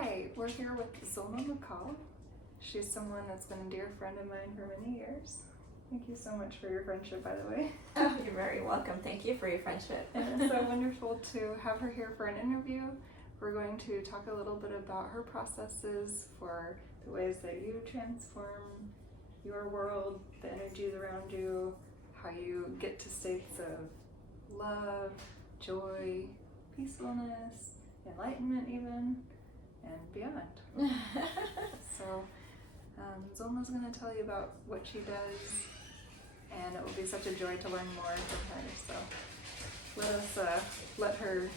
Hi, we're here with Zulma McCall. She's someone that's been a dear friend of mine for many years. Thank you so much for your friendship, by the way. Oh, you're very welcome. Thank you for your friendship. And it's so wonderful to have her here for an interview. We're going to talk a little bit about her processes for the ways that you transform your world, the energies around you, how you get to states of love, joy, peacefulness, enlightenment even, and beyond. So Zulma's going to tell you about what she does, and it will be such a joy to learn more from her. So let her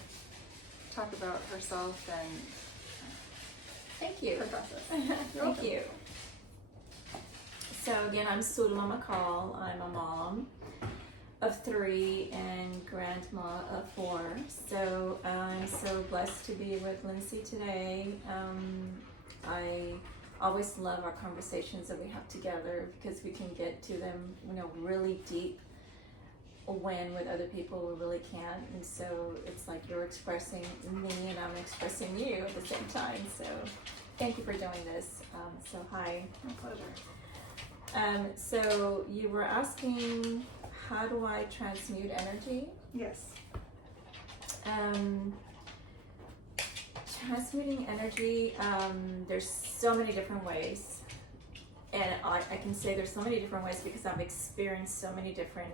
talk about herself and Thank you. her process. Thank you. So again, I'm Zulma McCall. I'm a mom of 3 and grandma of 4. So I'm so blessed to be with Lindsay today. I always love our conversations that we have together because we can get to them, really deep when with other people we really can't. And so it's like you're expressing me and I'm expressing you at the same time. So thank you for doing this. So hi. My pleasure. So you were asking, how do I transmute energy? Yes. Transmuting energy, there's so many different ways. And I can say there's so many different ways because I've experienced so many different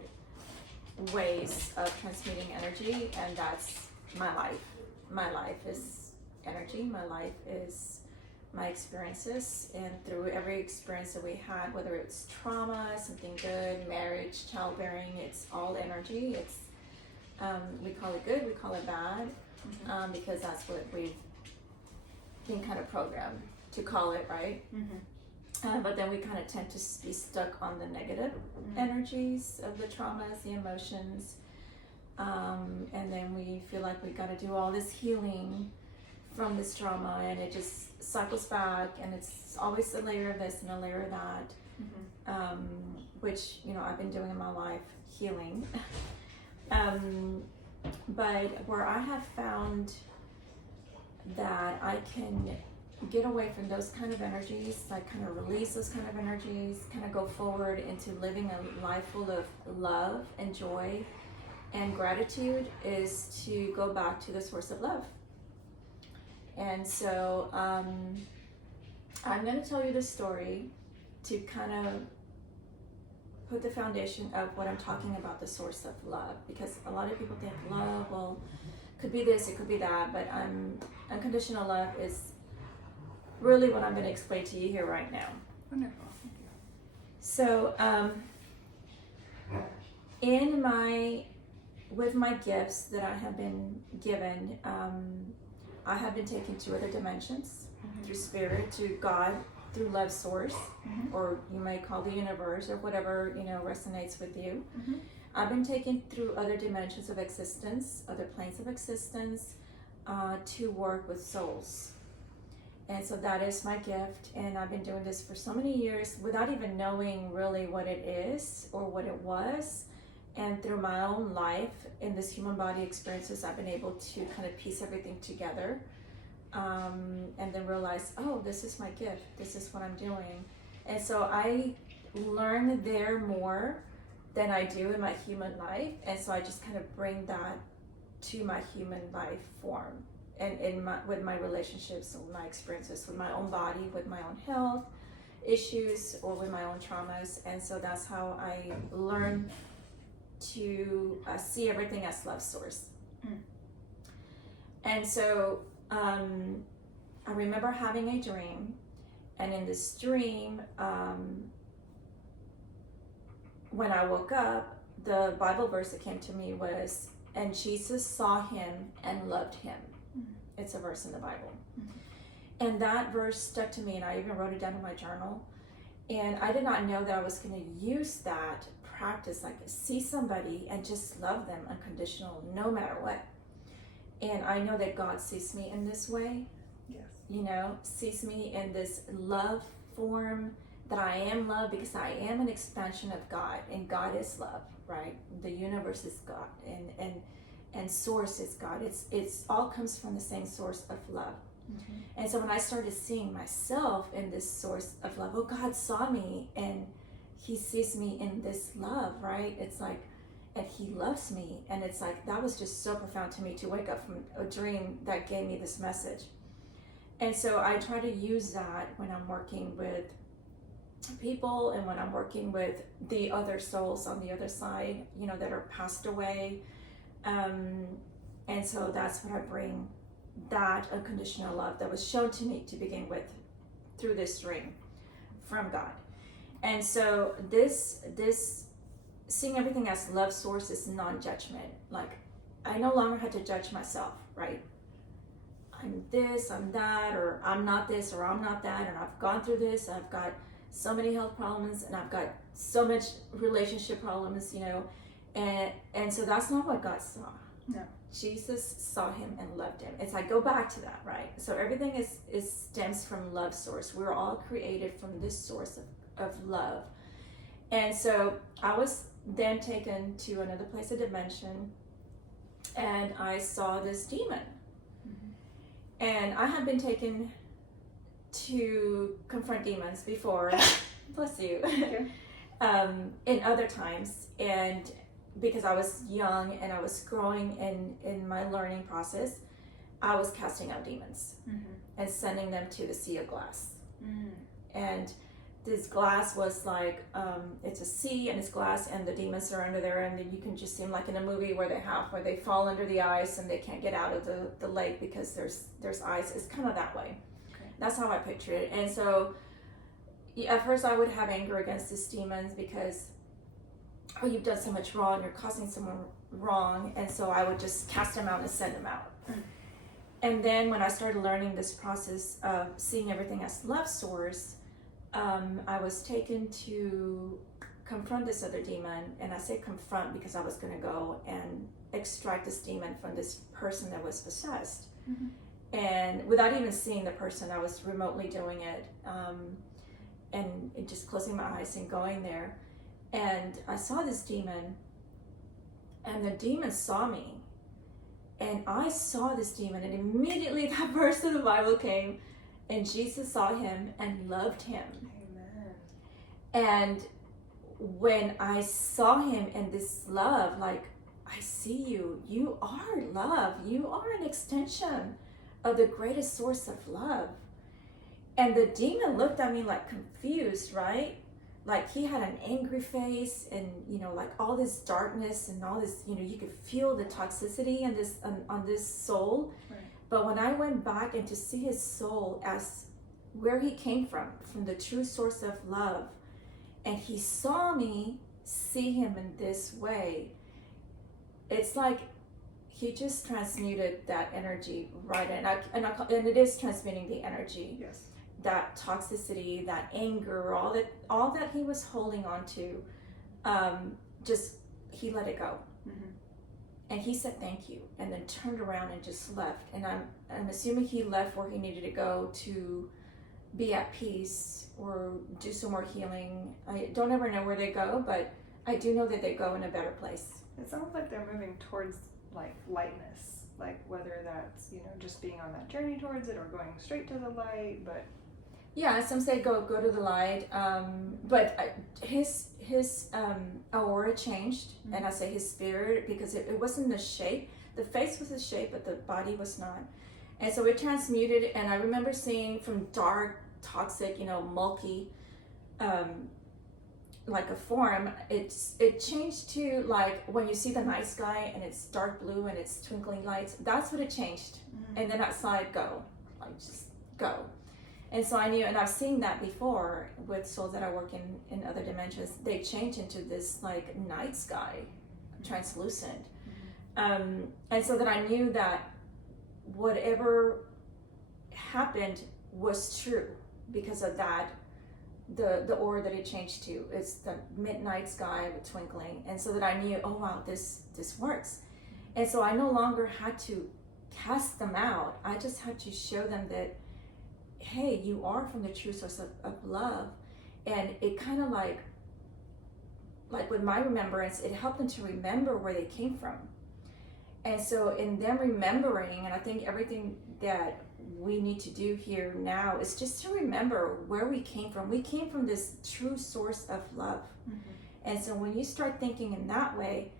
ways of transmuting energy, and that's my life. My life is energy. My life is my experiences, and through every experience that we had, whether it's trauma, something good, marriage, childbearing, it's all energy. It's we call it good, we call it bad, because that's what we've been kind of programmed to call it, right? But then we kind of tend to be stuck on the negative energies of the traumas, the emotions, and then we feel like we got to do all this healing from this trauma, and it just cycles back, and it's always a layer of this and a layer of that, which I've been doing in my life, healing. But where I have found that I can get away from those kind of energies, like kind of release those kind of energies, kind of go forward into living a life full of love and joy and gratitude, is to go back to the source of love. And so I'm going to tell you this story to kind of put the foundation of what I'm talking about, the source of love, because a lot of people think love, well, could be this, it could be that, but unconditional love is really what I'm going to explain to you here right now. Wonderful. Thank you. So with my gifts that I have been given, I have been taken to other dimensions, through spirit, to God, through love source, or you may call the universe, or whatever resonates with you. I've been taken through other dimensions of existence, other planes of existence, to work with souls. And so that is my gift, and I've been doing this for so many years without even knowing really what it is or what it was. And through my own life in this human body experiences, I've been able to kind of piece everything together, and then realize, oh, this is my gift, this is what I'm doing. And so I learn there more than I do in my human life, and so I just kind of bring that to my human life form, and with my relationships, with my experiences, with my own body, with my own health issues, or with my own traumas. And so that's how I learn to see everything as love source. And so I remember having a dream, and in this dream, when I woke up, the Bible verse that came to me was, and Jesus saw him and loved him. It's a verse in the Bible. And that verse stuck to me, and I even wrote it down in my journal. And I did not know that I was going to use that practice, like see somebody and just love them unconditional, no matter what. And I know that God sees me in this way. Yes. Sees me in this love form, that I am love, because I am an expansion of God, and God is love, right? The universe is God, and source is God. It's all comes from the same source of love. And so when I started seeing myself in this source of love, oh, God saw me and he sees me in this love, right? It's like, and he loves me. And it's like, that was just so profound to me to wake up from a dream that gave me this message. And so I try to use that when I'm working with people and when I'm working with the other souls on the other side, you know, that are passed away. And so that's what I bring, that unconditional love that was shown to me to begin with through this dream from God. And so this seeing everything as love source is non-judgment. Like, I no longer had to judge myself, right? I'm this, I'm that, or I'm not this, or I'm not that, and I've gone through this, I've got so many health problems, and I've got so much relationship problems, you know, and so that's not what God saw. No. Jesus saw him and loved him. It's like, go back to that, right? So everything is stems from love source. We're all created from this source of love. And so I was then taken to another place of dimension, and I saw this demon. And I had been taken to confront demons before, bless you, in other times. And because I was young and I was growing in my learning process, I was casting out demons and sending them to the sea of glass. And this glass was like, it's a sea and it's glass and the demons are under there, and then you can just seem like in a movie where they fall under the ice and they can't get out of the lake because there's ice. It's kind of that way. Okay. That's how I picture it. And so at first I would have anger against these demons because, oh, you've done so much wrong, you're causing someone wrong, and so I would just cast them out and send them out. And then when I started learning this process of seeing everything as love source, I was taken to confront this other demon, and I say confront because I was going to go and extract this demon from this person that was possessed. And without even seeing the person, I was remotely doing it, and just closing my eyes and going there. And I saw this demon, and the demon saw me, and I saw this demon, and immediately that verse of the Bible came, and Jesus saw him and loved him. Amen. And when I saw him in this love, like, I see you, you are love, you are an extension of the greatest source of love. And the demon looked at me like confused, right? Like he had an angry face, and you know, like all this darkness and all this, you know, you could feel the toxicity in this on this soul. Right. But when I went back and to see his soul as where he came from the true source of love, and he saw me see him in this way, it's like he just transmuted that energy right in. And it is transmuting the energy. Yes. That toxicity, that anger, all that he was holding on to, just he let it go. And he said thank you, and then turned around and just left. And I'm assuming he left where he needed to go to be at peace or do some more healing. I don't ever know where they go, but I do know that they go in a better place. It sounds like they're moving towards like lightness, like whether that's, you know, just being on that journey towards it or going straight to the light. But yeah, some say go to the light, but his aura changed, and I say his spirit, because it wasn't the shape. The face was the shape, but the body was not. And so it transmuted, and I remember seeing from dark, toxic, you know, mulky, like a form, it changed to like when you see the night sky and it's dark blue and it's twinkling lights. That's what it changed. And then I saw it go, like just go. And so I knew, and I've seen that before with souls that I work in other dimensions. They change into this like night sky, translucent. And so that I knew that whatever happened was true because of that, the aura that it changed to. It's the midnight sky with twinkling. And so that I knew, oh wow, this works. And so I no longer had to cast them out. I just had to show them that, hey, you are from the true source of love. And it kind of like with my remembrance, it helped them to remember where they came from. And so in them remembering, and I think everything that we need to do here now is just to remember where we came from. We came from this true source of love. And so when you start thinking in that way,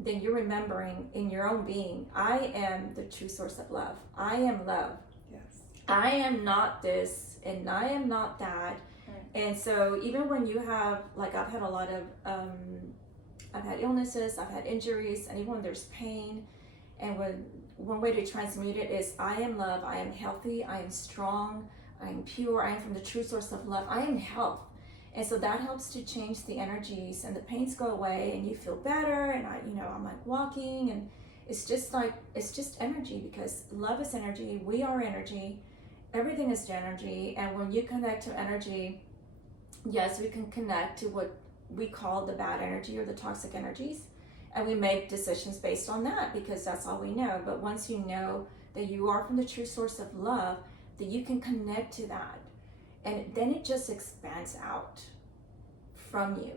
then you're remembering in your own being, I am the true source of love. I am love. Yes. I am not this and I am not that. Right. And so even when you have, like I've had a lot of, I've had illnesses, I've had injuries, and even when there's pain, and one way to transmute it is I am love, I am healthy, I am strong, I am pure, I am from the true source of love, I am health. And so that helps to change the energies, and the pains go away and you feel better. And I'm like walking, and it's just energy, because love is energy. We are energy. Everything is energy. And when you connect to energy, yes, we can connect to what we call the bad energy or the toxic energies. And we make decisions based on that because that's all we know. But once you know that you are from the true source of love, that you can connect to that. And then it just expands out from you,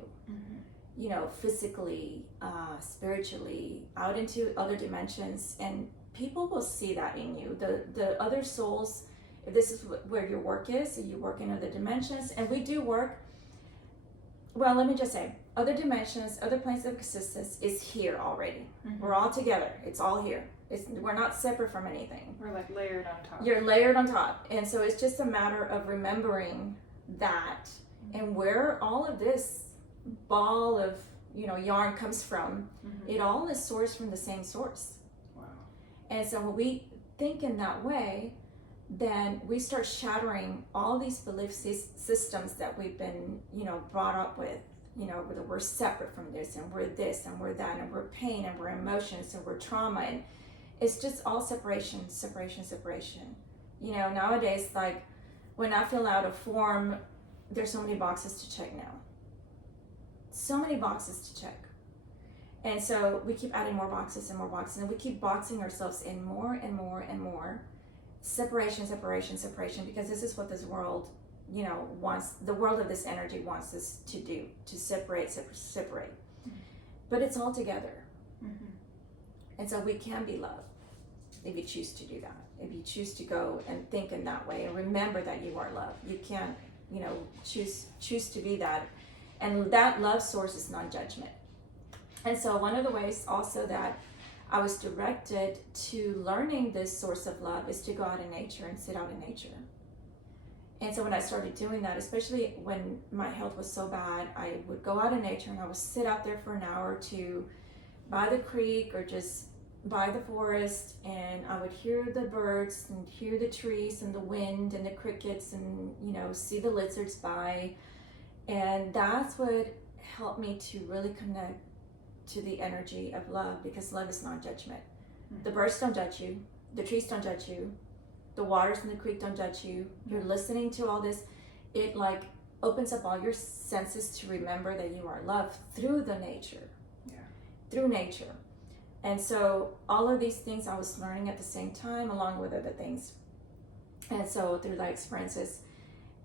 physically, spiritually, out into other dimensions. And people will see that in you. The other souls, if this is where your work is, so you work in other dimensions. And we do work, well, let me just say, other dimensions, other planes of existence is here already. We're all together. It's all here. We're not separate from anything. We're like layered on top. You're layered on top. And so it's just a matter of remembering that and where all of this ball of, yarn comes from. It all is sourced from the same source. Wow. And so when we think in that way, then we start shattering all these belief systems that we've been, brought up with. Whether we're separate from this and we're that and we're pain and we're emotions and we're trauma, and it's just all separation. Nowadays, like when I fill out a form, there's so many boxes to check now. So many boxes to check. And so we keep adding more boxes and more boxes, and we keep boxing ourselves in more and more and more. Separation, because this is what this world wants, the world of this energy wants us to do, to separate. But it's all together. And so we can be love if you choose to do that. If you choose to go and think in that way and remember that you are love. You can, choose to be that. And that love source is non-judgment. And so one of the ways also that I was directed to learning this source of love is to go out in nature and sit out in nature. And so when I started doing that, especially when my health was so bad, I would go out in nature and I would sit out there for an hour or two by the creek or just by the forest, and I would hear the birds and hear the trees and the wind and the crickets and, see the lizards by. And that's what helped me to really connect to the energy of love, because love is non-judgment. The birds don't judge you. The trees don't judge you. The waters in the creek don't judge you. You're listening to all this. It like opens up all your senses to remember that you are loved through the nature. Yeah. Through nature. And so all of these things I was learning at the same time, along with other things. And so through that experiences.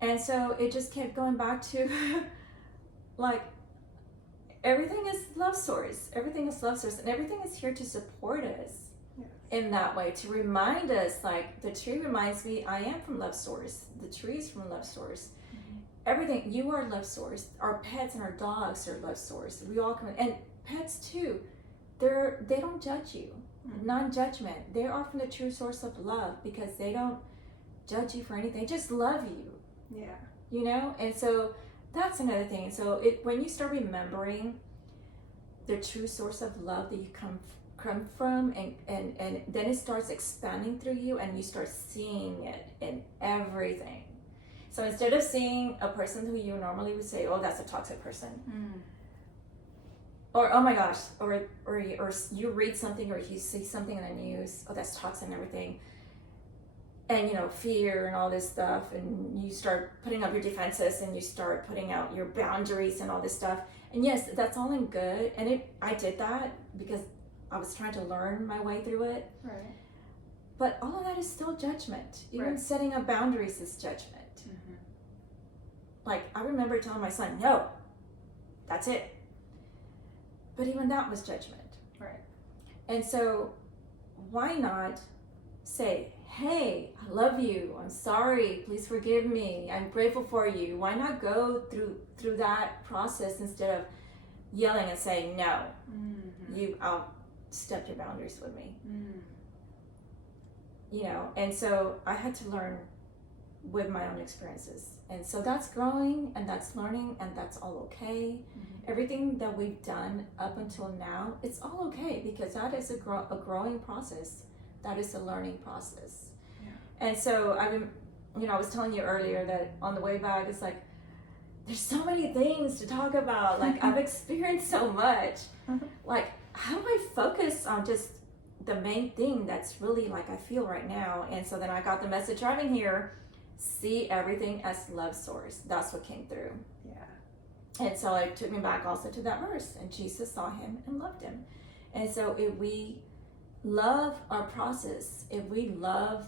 And so it just kept going back to like, everything is love source. Everything is love source. And everything is here to support us. In that way, to remind us, like the tree reminds me, I am from love source. The tree is from love source. Everything, you are love source. Our pets and our dogs are love source. We all come in, and pets too. They don't judge you. Non-judgment. They are from the true source of love, because they don't judge you for anything. They just love you. Yeah. And so that's another thing. So when you start remembering the true source of love that you come from, and then it starts expanding through you, and you start seeing it in everything. So instead of seeing a person who you normally would say, oh, that's a toxic person, or oh my gosh, or you read something or you see something in the news, oh, that's toxic and everything, and fear and all this stuff, and you start putting up your defenses and you start putting out your boundaries and all this stuff. And yes, that's all in good, and I did that because I was trying to learn my way through it. Right. But all of that is still judgment. Even setting up boundaries is judgment. Like, I remember telling my son, no, that's it. But even that was judgment. Right. And so why not say, hey, I love you, I'm sorry, please forgive me, I'm grateful for you. Why not go through that process instead of yelling and saying, no, you outstepped your boundaries with me. You know, and so I had to learn with my own experiences. And so that's growing and that's learning and that's all okay. Everything that we've done up until now, it's all okay because that is a growing process. That is a learning process. Yeah. And so I've been, you know, I was telling you earlier that on the way back, it's like, there's so many things to talk about. Like I've experienced so much. Like how do I focus on just the main thing that's really like I feel right now? And so then I got the message driving here, see everything as love source. That's what came through. Yeah. And so it took me back also to that verse, and Jesus saw him and loved him. And so if we love our process, if we love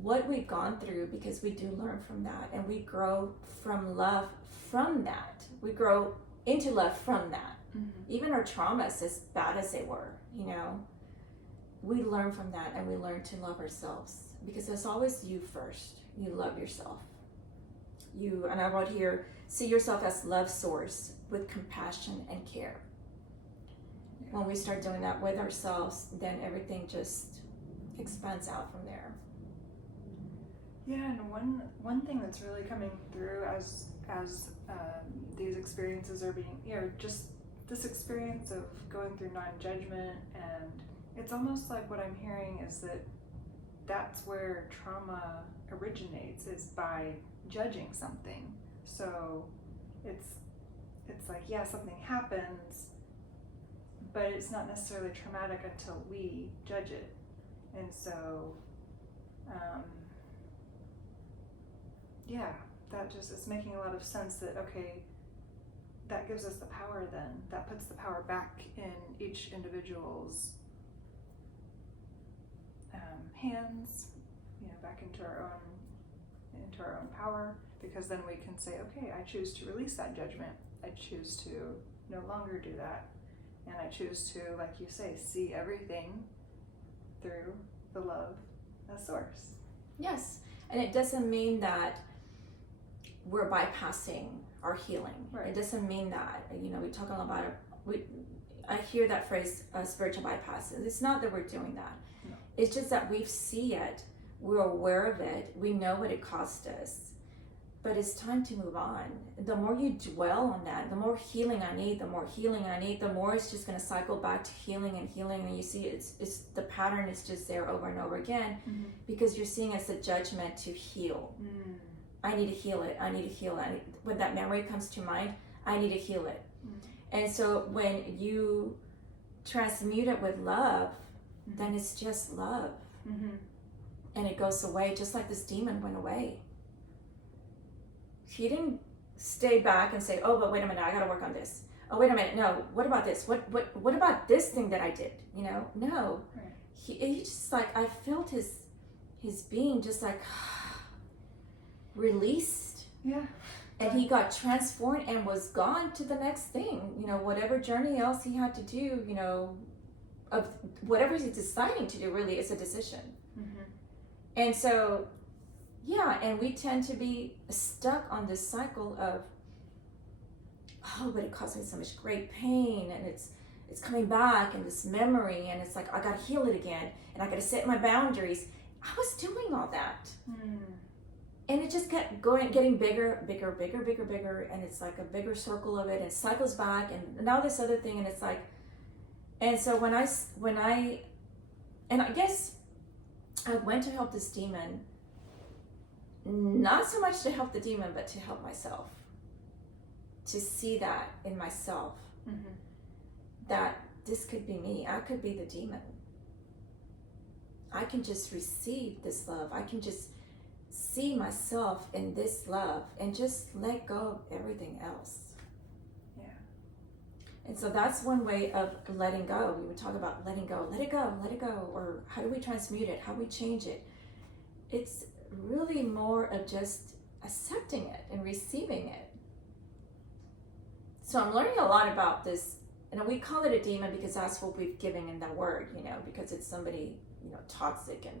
what we've gone through, because we do learn from that and we grow from love from that, we grow into love from that. Even our traumas, as bad as they were, you know, we learn from that and we learn to love ourselves, because it's always you first. You love yourself. You, and I wrote here, see yourself as love source with compassion and care. Yeah. When we start doing that with ourselves, then everything just expands out from there. Yeah, and one thing that's really coming through as these experiences are being, you know, just this experience of going through non-judgment, and it's almost like what I'm hearing is that that's where trauma originates, is by judging something. So it's like, yeah, something happens, but it's not necessarily traumatic until we judge it. And so yeah, that just is making a lot of sense that, okay, that gives us the power then. That puts the power back in each individual's hands, you know, back into our own power, because then we can say, okay, I choose to release that judgment. I choose to no longer do that. And I choose to, like you say, see everything through the love as source. Yes. And it doesn't mean that we're bypassing our healing. Right. It doesn't mean that, you know, we talk a lot about it. I hear that phrase, spiritual bypass. It's not that we're doing that. No. It's just that we see it, we're aware of it, we know what it cost us, but it's time to move on. The more you dwell on that, the more healing I need, the more it's just going to cycle back to healing, and you see it's the pattern is just there over and over again, because you're seeing it as a judgment to heal. I need to heal it. When that memory comes to mind, I need to heal it. And so when you transmute it with love, then it's just love. And it goes away, just like this demon went away. He didn't stay back and say, oh, but wait a minute, I gotta work on this. Oh, wait a minute, no, what about this? What about this thing that I did? You know, no. Right. He just like, I felt his being just like released. Yeah. And he got transformed and was gone to the next thing. You know, whatever journey else he had to do, you know, of whatever he's deciding to do, really, it's a decision. And so, yeah, and we tend to be stuck on this cycle of, oh, but it caused me so much great pain, and it's coming back, and this memory, and it's like, I gotta heal it again, and I gotta set my boundaries. I was doing all that. And it just kept getting bigger, and it's like a bigger circle of it, and it cycles back, and now this other thing, and it's like, and so when I guess I went to help this demon, not so much to help the demon, but to help myself, to see that in myself, that this could be me. I could be the demon. I can just receive this love. I can just see myself in this love and just let go of everything else. Yeah. And so that's one way of letting go. We would talk about letting go, let it go, or how do we transmute it? How do we change it? It's really more of just accepting it and receiving it. So I'm learning a lot about this, and we call it a demon because that's what we've given in that word, you know, because it's somebody, you know, toxic and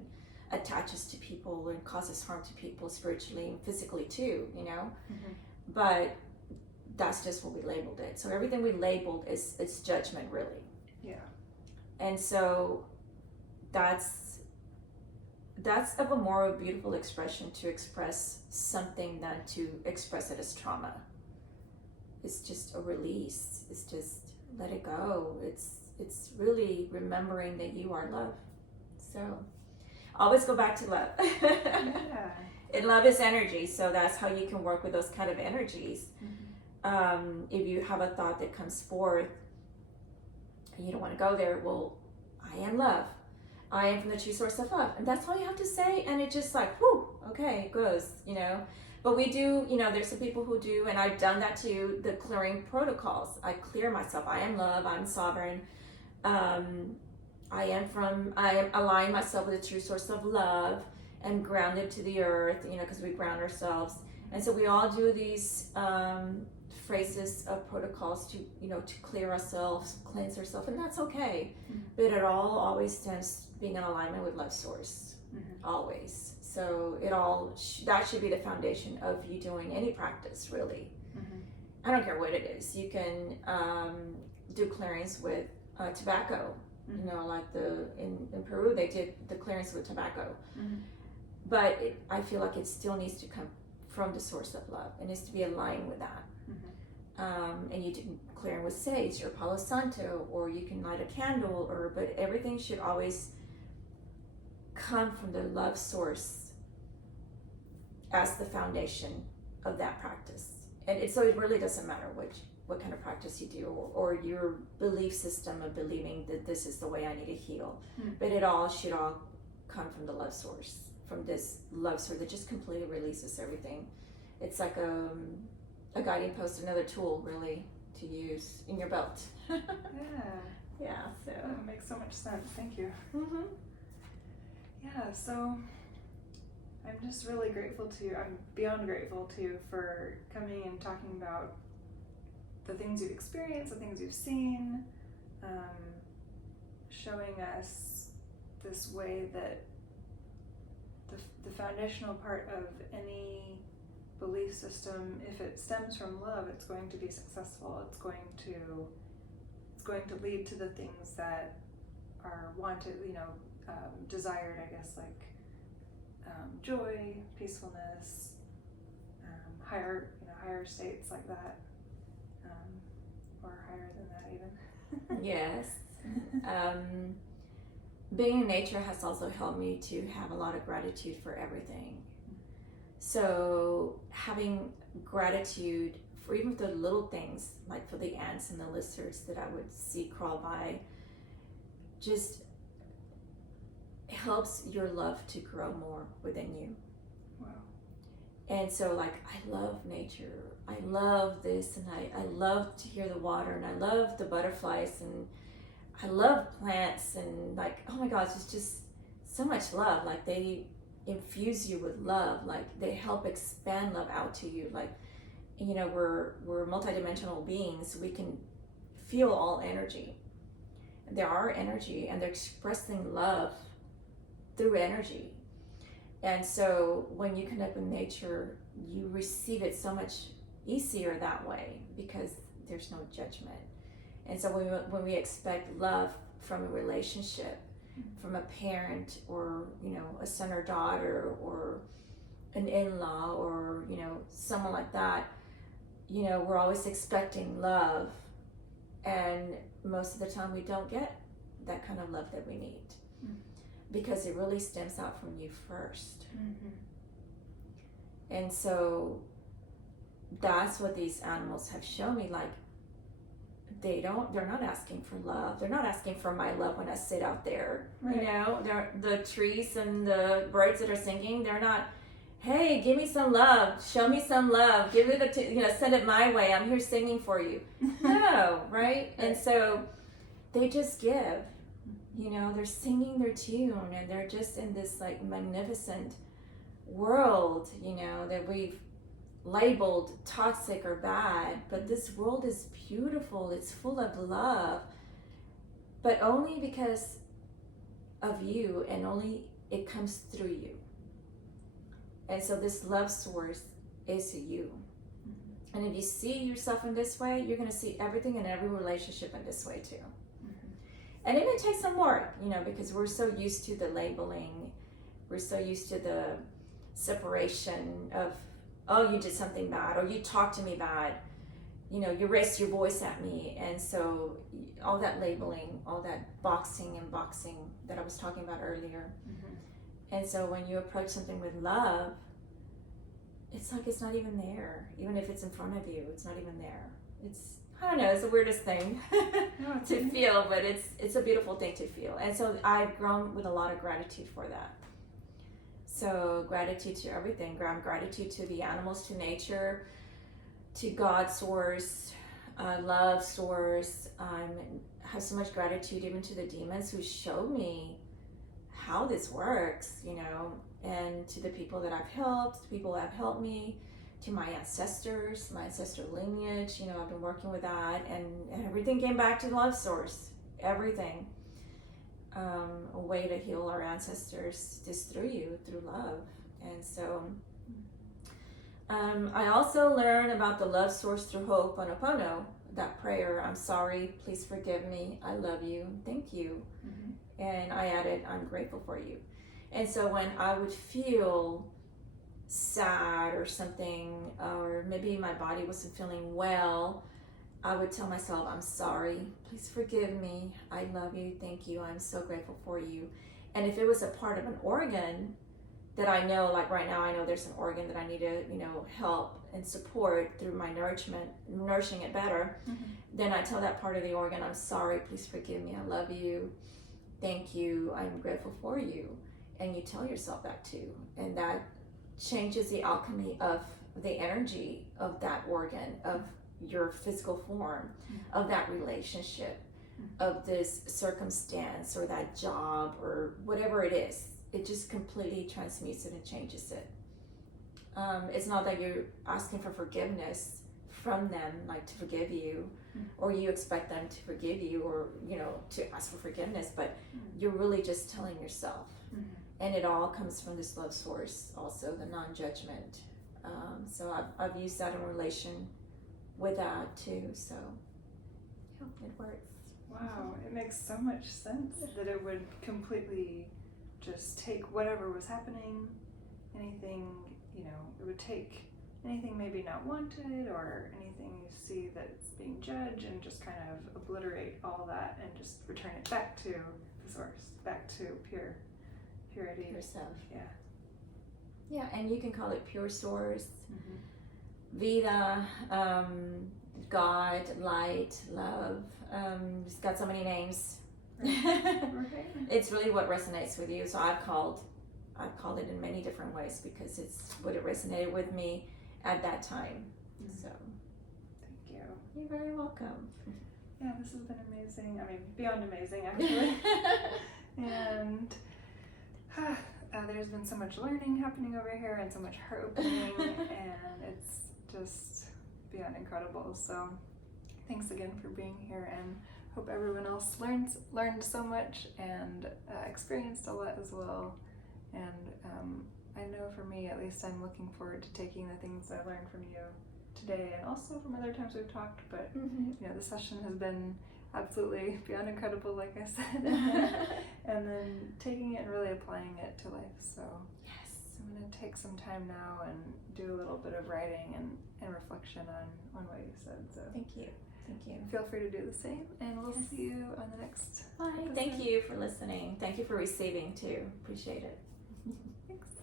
attaches to people and causes harm to people spiritually and physically too, you know. Mm-hmm. But that's just what we labeled it. So everything we labeled is it's judgment, really. Yeah. And so that's of a more beautiful expression to express something than to express it as trauma. It's just a release. It's just let it go. It's really remembering that you are love. So always go back to love. Yeah. And love is energy, so that's how you can work with those kind of energies. Mm-hmm. If you have a thought that comes forth and you don't want to go there, well, I am love. I am from the true source of love. And that's all you have to say. And it just like, whew, okay, it goes, you know. But we do, you know, there's some people who do, and I've done that too, the clearing protocols. I clear myself. I am love. I'm sovereign. I align myself with the true source of love and grounded to the earth, you know, because we ground ourselves. And so we all do these phrases of protocols to, you know, to clear ourselves, cleanse ourselves, and that's okay. Mm-hmm. But it all always stems being in alignment with love source, Mm-hmm. always. So it all, that should be the foundation of you doing any practice, really. Mm-hmm. I don't care what it is. You can do clearings with tobacco. Mm-hmm. You know, like in Peru, they did the clearings with tobacco. Mm-hmm. But I feel like it still needs to come from the source of love. It needs to be aligned with that. Mm-hmm. And you can clear with sage or Palo Santo, or you can light a candle, but everything should always come from the love source as the foundation of that practice. And so it really doesn't matter what kind of practice you do, or your belief system of believing that this is the way I need to heal. Mm. But should all come from the love source, from this love source that just completely releases everything. It's like a guiding post, another tool really to use in your belt. Yeah. Yeah, so. That makes so much sense. Thank you. Mm-hmm. Yeah, so I'm just really grateful to you. I'm beyond grateful to you for coming and talking about the things you've experienced, the things you've seen, showing us this way that the foundational part of any belief system, if it stems from love, it's going to be successful. It's going to lead to the things that are wanted, you know, desired, I guess, like joy, peacefulness, higher states like that, or higher than that even. Yes. Being in nature has also helped me to have a lot of gratitude for everything. So having gratitude for even the little things, like for the ants and the lizards that I would see crawl by, just helps your love to grow more within you. Wow. And so like, I love nature. I love this, and I love to hear the water, and I love the butterflies, and I love plants, and like, oh my gosh, it's just so much love. Like they infuse you with love. Like they help expand love out to you. Like, you know, we're multidimensional beings. We can feel all energy. There are energy, and they're expressing love through energy. And so when you connect with nature, you receive it so much easier that way because there's no judgment. And so when we expect love from a relationship, from a parent, or, you know, a son or daughter, or an in-law, or, you know, someone like that, you know, we're always expecting love, and most of the time we don't get that kind of love that we need, because it really stems out from you first. Mm-hmm. And so that's what these animals have shown me. Like, they're not asking for love. They're not asking for my love when I sit out there. Right. You know, the trees and the birds that are singing, they're not, hey, give me some love, show me some love, give it send it my way, I'm here singing for you. No, right? And so they just give, you know, they're singing their tune, and they're just in this like magnificent world, you know, that we've labeled toxic or bad, but this world is beautiful. It's full of love, but only because of you, and only it comes through you. And so this love source is you. And if you see yourself in this way, you're going to see everything in every relationship in this way too. And it may take some work, because we're so used to the labeling. We're so used to the separation of, oh, you did something bad, or you talked to me bad. You raised your voice at me. And so all that labeling, all that boxing that I was talking about earlier. And so when you approach something with love, it's like it's not even there. Even if it's in front of you, it's not even there. I don't know, it's the weirdest thing to feel, but it's a beautiful thing to feel. And so I've grown with a lot of gratitude for that. So gratitude to everything, gratitude to the animals, to nature, to God source, love source. I have so much gratitude even to the demons who showed me how this works, and to the people that I've helped, people that have helped me, to my ancestors, my ancestral lineage. I've been working with that, and everything came back to the love source. Everything. A way to heal our ancestors just through love. And so I also learned about the love source through Ho'oponopono, that prayer, I'm sorry, please forgive me, I love you, thank you. And I added, I'm grateful for you. And so when I would feel sad or something, or maybe my body wasn't feeling well, I would tell myself, I'm sorry, please forgive me, I love you, thank you, I'm so grateful for you. And if it was a part of an organ that I know, like right now I know there's an organ that I need to, help and support through my nourishing it better, then I tell that part of the organ, I'm sorry, please forgive me, I love you, thank you, I'm grateful for you. And you tell yourself that too. And that changes the alchemy of the energy of that organ, of your physical form, of that relationship, of this circumstance or that job or whatever it is. It just completely transmutes it and changes it. It's not that you're asking for forgiveness from them, like to forgive you, or you expect them to forgive you, or to ask for forgiveness, but you're really just telling yourself. And it all comes from this love source, also the non-judgment. So I've used that in relation with that too. So it works. Wow, it makes so much sense that it would completely just take whatever was happening, anything, it would take anything maybe not wanted or anything you see that's being judged, and just kind of obliterate all that and just return it back to the source, back to purity. Yourself. Yeah, and you can call it pure source, Vida, God, light, love. It's got so many names. Right. It's really what resonates with you. So I've called it in many different ways because it's what it resonated with me at that time. So thank you. You're very welcome. Yeah, this has been amazing. I mean, beyond amazing, actually. And there's been so much learning happening over here and so much heart opening, and it's just beyond incredible. So thanks again for being here, and hope everyone else learned so much and experienced a lot as well. And I know for me, at least, I'm looking forward to taking the things I learned from you today, and also from other times we've talked, but the session has been absolutely beyond incredible, like I said. And then taking it and really applying it to life. So yes, I'm going to take some time now and do a little bit of writing and reflection on what you said. So thank you. Feel free to do the same, and we'll see you on the next episode. Thank you for listening. Thank you for receiving too. Appreciate it. Thanks.